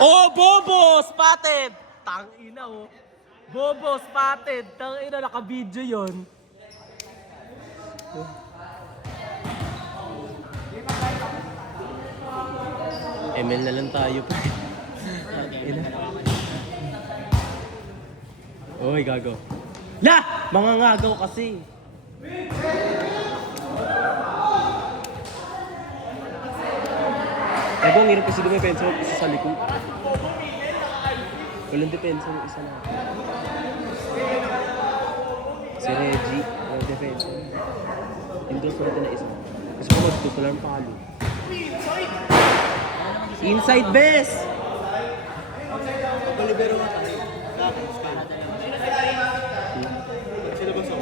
Oh, Bobo! Spotted! Tangina, oh. Bobo, spotted. Tangina, naka-video yun. ML na lang tayo pa. Uy, gago. La! Mga ngagaw kasi. Gago, ang hirap kasi dumepensa mo isa sa likod. Walang depensa mo isa na. Si Reggie, walang depensa. Yung doon sunod na isa. Kasi kung mag-doon, walang palo. Inside best! Palibero nga tayo. Sino ba sa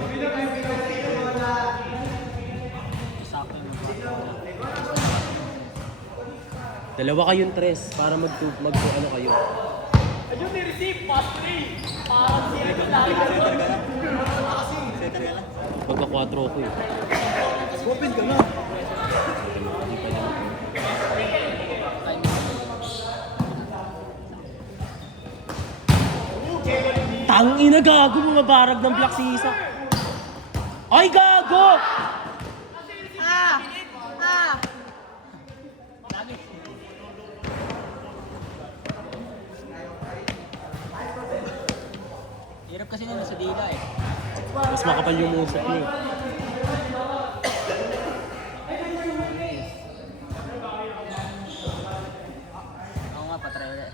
Dalawa kayong tres para ano kayo. Ayun, ni-receive, pass 3. Parang siya ito dahil Magka-4 ko eh. Open ka na. Tangina, gago, bumabarag ng block si Isa. Ay, gago! hirap kasi nila sa dila eh. Mas makapal yung musok niya eh. Ako nga, patry ulit.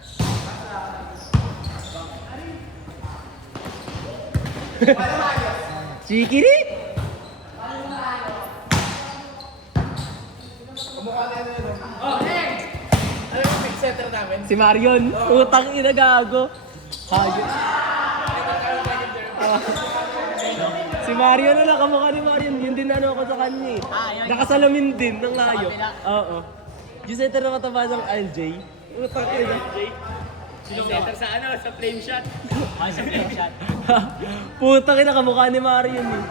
Chikiri! Ano yung big center namin? Si Marion, utang ina, gago. Hayos. Si Marion na nakamukha ni Marion, yun din ano ako sa kanya eh. Yun. Nakasalamin din ng layo. kabila. Oo. Yung center na mataba ng LJ. Utang ina. Sino center sa ano? Sa frame shot? Ay, sa frame shot. Putang ina, kamukha ni Marion eh.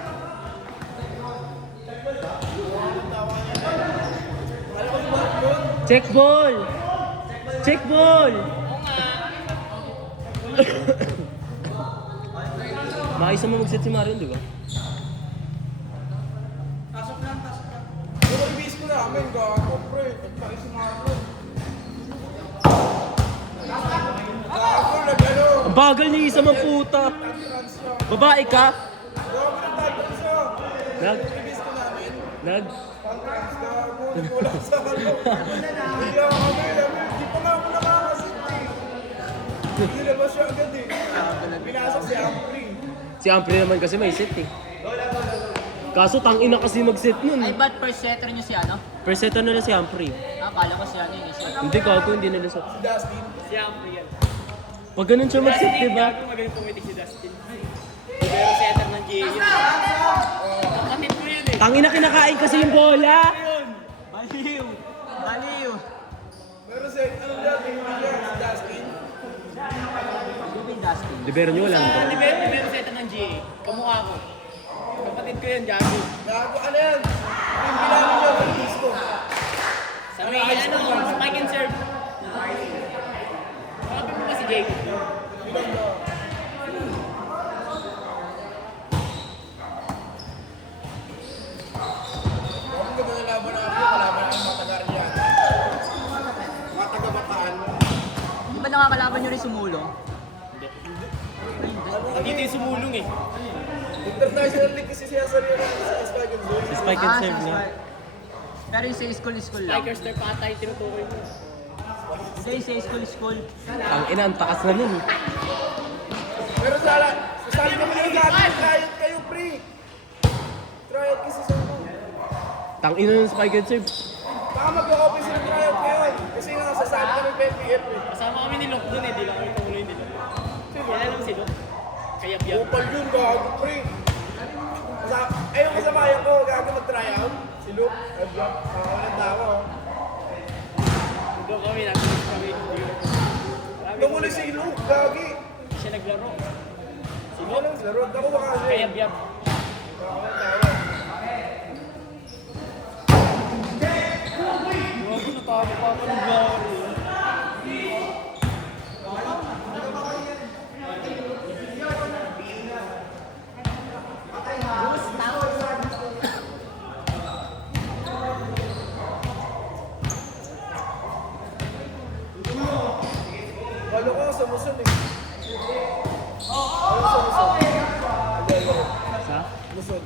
Check ball! Check ball! Maayos naman mag-set si Marion, di ba? Tasok lang. Pero ibis ko namin, gago, pre. Nagpakit si Marlon. Gago, nag-ano. Ang bagal niya isa mang puta. Babae ka? Gago, nag-tatrans siya. Nag? Ibis ko namin. Nag? Tatrans, gago. Wala sa ano. Bigla kami, di pa nga ako nakakasit eh. Nilabas siya agad eh. Pinasok si Ampri. Si Ampre naman kasi may set eh. Kaso tangina kasi mag-set nun. Ay, ba't first setter nyo si ano? First setter na lang si Ampre. Akala ko si ano yung isa. Hindi gago, hindi na set. Si Dustin. Si Ampre yan. Pag ganun siya mag-set, di ba? Magaling pumitik si Dustin. Pero setter ng GA yun. Kapatid ko yun eh. Tangina, kinakain kasi yung bola. Baliw! Baliw! Pero si, ano yan, si Dustin. Yung Dustin. Libero nyo lang. Libero setter ng GA. Kamukha ko. Kapatid ko yan, Jago. Gago, ano yan? Yung bilangin niya, ibis ko. Sa may ano, spike and serve. Kapatid mo ba si Jake? Bilang na. Ang ganda na laban na ako, kalaban ng mga taga-Aryan. Mga taga-Bataan. Di ba nakakalaban nyo rin sumulong? Dito yung sumulong eh. International League kasi siya sa rin sa Spike and Zone. Si Spike and serve nga. Pero yung sa school lang. Strikers na patay, tinutukoy mo. Hindi, yung sa school. Tangina, ang taas na nun. Pero sali kami ng gabi, tryout kayo, pre. Tryout kasi sa ano. Tangina ng Spike and serve. Baka mag-o-open sila tryout kayo. Kasi nga nasasali kami PNPF eh. Kasama kami ni Lok doon eh, di lang kami tumuloy ni Lok. Kaya lang si Lok. Kaya biyak. Upal yun, gago, pre. Ayun kasamayan ko, gago mag-tryout. Si Luke, nag-block. Walang tawa, oh. Doon kami, nag-miss kami. Tumuloy si Luke, gagi. Siya naglaro. Si Luke, laro. Ako ba kasi? Kaya biyak. Walang tawa. Grabe, natama pa ako ng laro.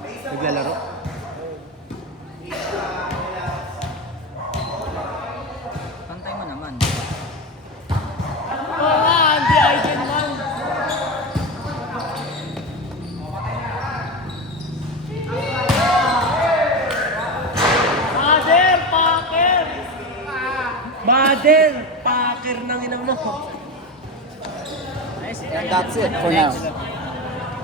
Naglalaro. Pantay mo naman. Oo nga, hindi Aiden man. Bader, Packer! Bader, Packer ng ina mo. And that's it for now.